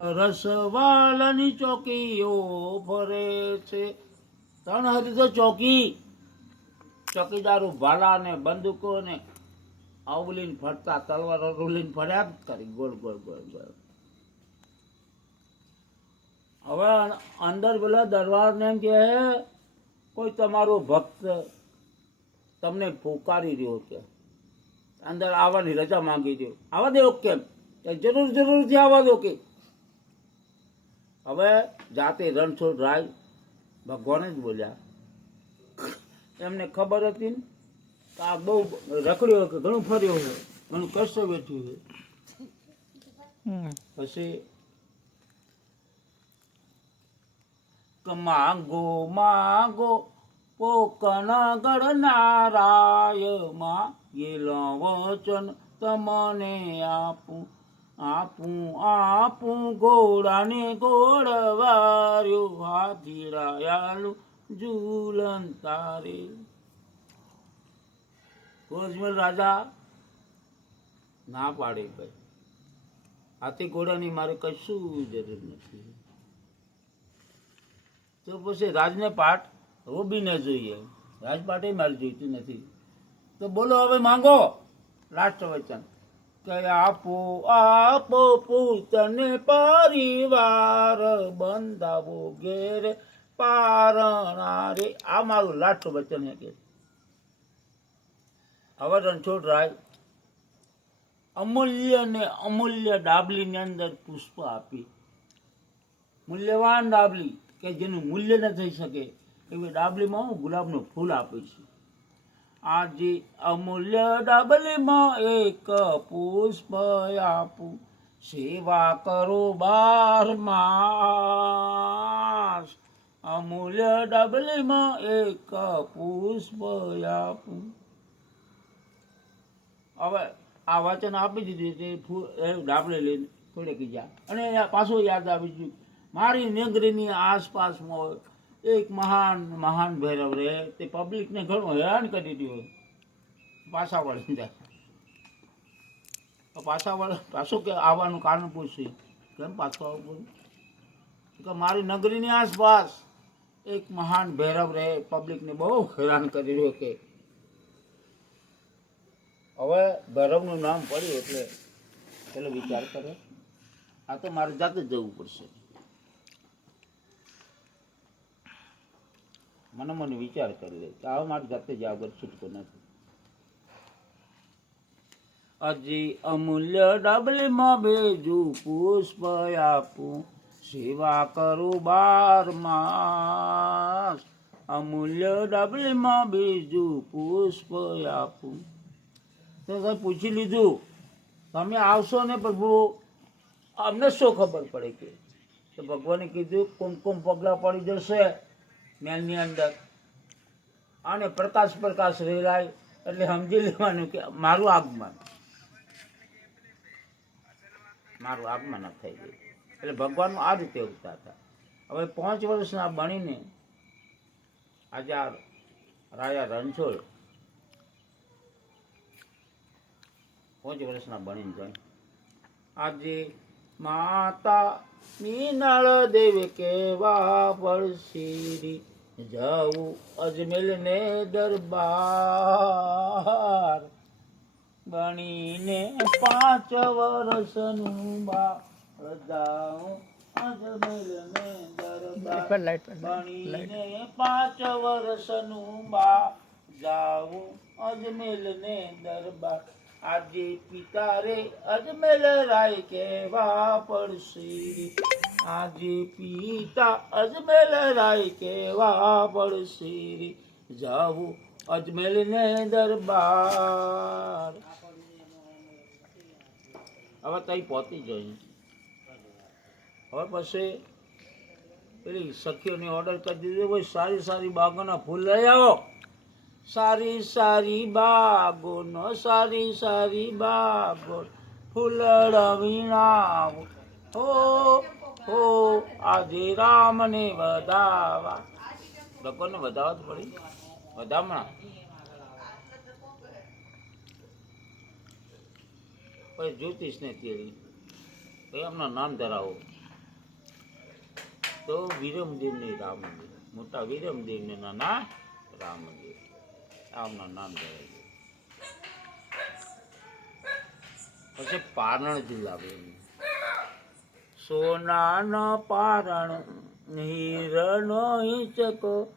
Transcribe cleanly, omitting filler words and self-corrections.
રસવાલાની ચોકીઓ ફરે છે. ત્રણ હતી તો ચોકીદારો ભાલા ને બંદૂકો ને આવલીને ફરતા તલવારો રૂલીને ફર્યા જ કરી ગોળ ગોળ ગોળ ગોળ. હવે અંદર પેલા દરબારને એમ કે કોઈ તમારો ભક્ત તમને પોકારી રહ્યો છે, અંદર આવવાની રજા માંગી દો. આવવા દો કેમ? જરૂરથી આવવા દો કે. હવે જાતે રણછોડ રાય ભગવાન જ બોલ્યા. એમને ખબર હતી ને કે આ બહુ રખડ્યો કે ઘણું ફર્યો છે, ઘણું કષ્ટ વેઠ્યું છે. પછી માંગો માંગો પોકણ ગણનારાય માં ગેલો વચન તમને આપું આપું આપું ઘોડાને ઘોડવાર્યું હાથીડાયાલું ઝૂલન તારે. કોઝમલ રાજા ના પાડે ભાઈ, હાથી ઘોડાની મારે કશું જરૂર નથી. તો પછી રાજને પાઠ રોબીને જોઈએ, રાજપાટે મારે જોઈતું નથી. તો બોલો હવે માંગો લાસ્ટ વચન કે આપો આપો પૂતને પરિવાર બંધાવો ઘેર પારણા રે. આ મારું લાસ્ટ વચન છે કે. હવે રણછોડ રાય અમૂલ્ય ને અમૂલ્ય ડાબલીની અંદર પુષ્પ આપી, મૂલ્યવાન ડાબલી કે જેનું મૂલ્ય ન થઈ શકે એવી ડાબલીમાં હું ગુલાબનું ફૂલ આપીશું. આજે અમૂલ્ય ડાબલીમાં એક પુષ્પ આપું, સેવા કરો 12 માસ. અમૂલ્ય ડાબલીમાં એક પુષ્પ આપું. હવે આ વચન આપી દીધું તે ડાબલી લઈને થોડેક ગયા અને પાછું યાદ આવી ગયું મારી નગરીની આસપાસમાં એક મહાન ભૈરવ રહે, તે પબ્લિકને ઘણું હેરાન કરી દીધું. પાછા વળી જાય, પાછું કે આવવાનું કારણ પૂછ્યું કેમ પાછું આવવું કે મારી નગરીની આસપાસ એક મહાન ભૈરવ રહે, પબ્લિકને બહુ હેરાન કરી રહ્યો કે. હવે ભૈરવનું નામ પડ્યું એટલે પેલો વિચાર કરે આ તો મારે જાતે જ જવું પડશે. મને વિચાર કરી લે કે આ મારે જાતે જ આગળ છૂટકો નથી. હજી અમૂલ્ય ડાબલીમાં બેજું પુષ્પ આપું, સેવા કરું 12 માસ. અમૂલ્ય ડાબલીમાં બીજું પુષ્પ આપું. તો પૂછી લીધું તમે આવશો ને પ્રભુ, અમને શું ખબર પડે કે. તો ભગવાને કીધું કુમકુમ પગલા પડી જશે મેલની અંદર અને પ્રકાશ રેલાય એટલે સમજી લેવાનું કે મારું આગમન થઈ ગયું. એટલે ભગવાનનું આ રીતે ઉઠતા હતા. હવે 5 વર્ષના બનીને આજે આ રાજા રણછોડ 5 વર્ષના બનીને જાય. આજે માતા મીનળ દેવી કેવા પડશી જાવું અજમેર ને દરબાર. બનીને 5 વર્ષનું બાળ જાઉં અજમેર ને દરબાર. બનીને 5 વર્ષનું બાળ જાઉં અજમેર ને દરબાર. આજે પિતા રે અજમેર રાય કેવા પડશી. આજે પિતા અજમેર રાય કેવા પડશી જાવું અજમેર ને દરબાર. હવે તઈ પહોંચી જઈ. હવે પછી પેલી સખીઓને ઓર્ડર કરી દીધો ભાઈ સારી બાગોના ફૂલ લઈ આવો. સારી બાગોનો સારી બાગો ફૂલડા વીણાવો હો આજે રામને વધાવા. ભગવાનને વધાવા જ પડી, વધામણા. પછી જ્યોતિષને તેડી ભાઈ એમના નામ ધરાવો. તો વિરમદેવની રામ મંદિર, મોટા વિરમદેવ ને નાના રામ મંદિર, આમના નામ ધરાય છે. પછી પારણ જિલ્લા આવેલું. સોનાના પારણ હીરનો હિંચકો